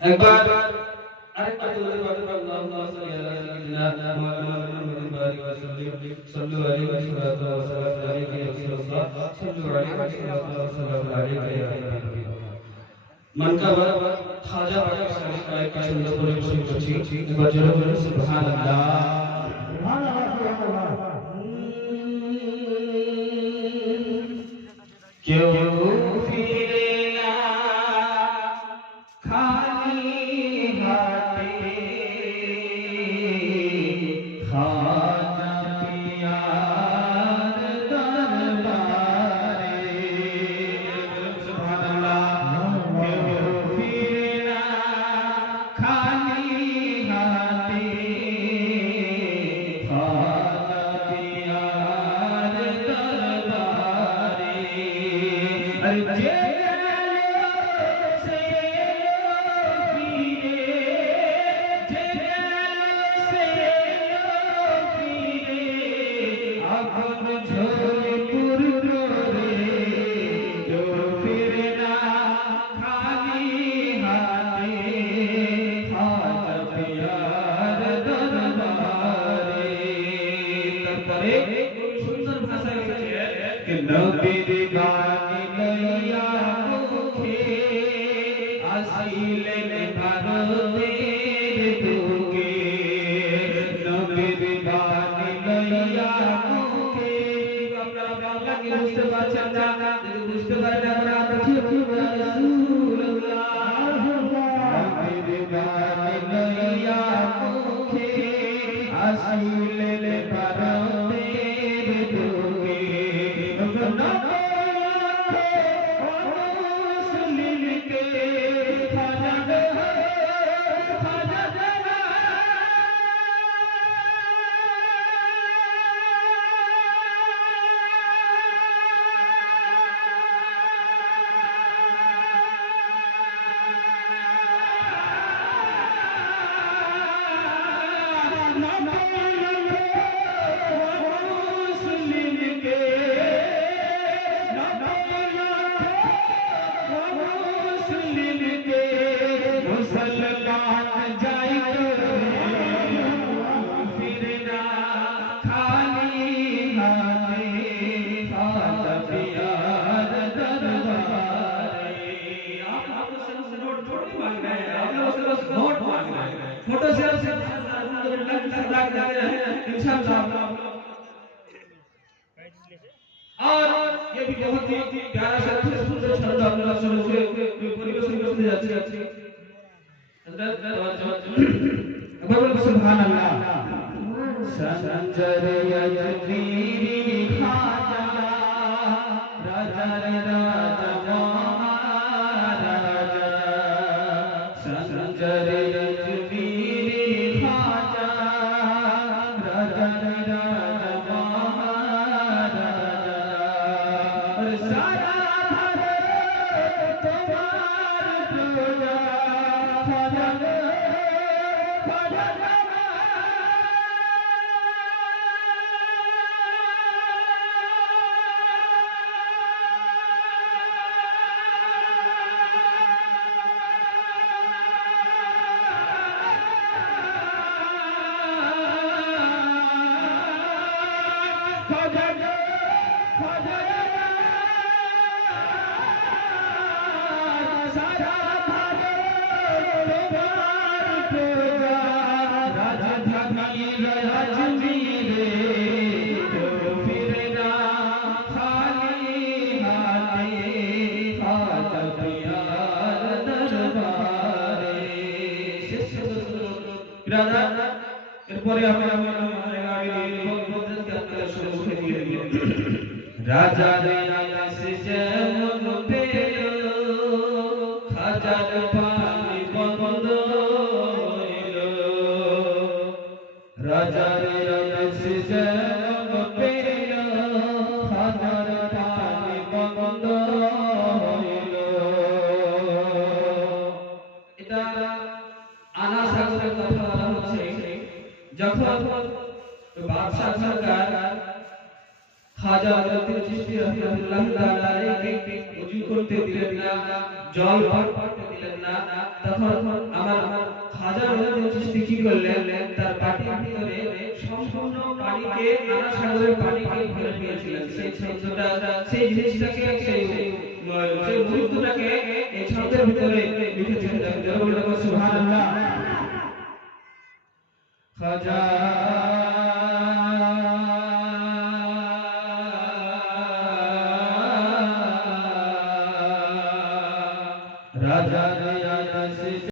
एक बार अरेकबार जल्दी बात अल्लाहुम्मा सल्ली अला सय्यिदिना मुहम्मद सल्लु अलैहि वसल्लम अलैहि या रसूलल्लाह सल्लु अलैहि वसल्लम अलैहि या हबीबी मन का बात खाजा पाके सारी काय का सुंदर बोले सुन करछि एक बार जरूर बोले सुभान अल्लाह सुभान अल्लाह क्यों এরপরে আমরা রাজা যেমন পেল খাজার পানি বন্ধ হইল রাজা যেমন পেল খাজার পানি বন্ধ হইল। এটা আনা সাগরের কথা বলা হচ্ছে যখন বাদশাহ সরকার খাজা হযরত চিশতি রাদিয়াল্লাহু তাআলা আলাইহি ওযু করতে দিলেন না, জল পান করতে দিলেন না, তখন আমার খাজা হযরত চিশতি কি করলেন, তার বাটির ভিতরে সম্পূর্ণ পানিকে আনা সাগরের পানিকে ভরে নিয়েছিলেন। সেই ছন্দটা, সেই জিনিসটাকে, সেই মুহূর্তটাকে এই ছন্দের ভিতরে লিখেছিলেন। সুবহানাল্লাহ। খাজা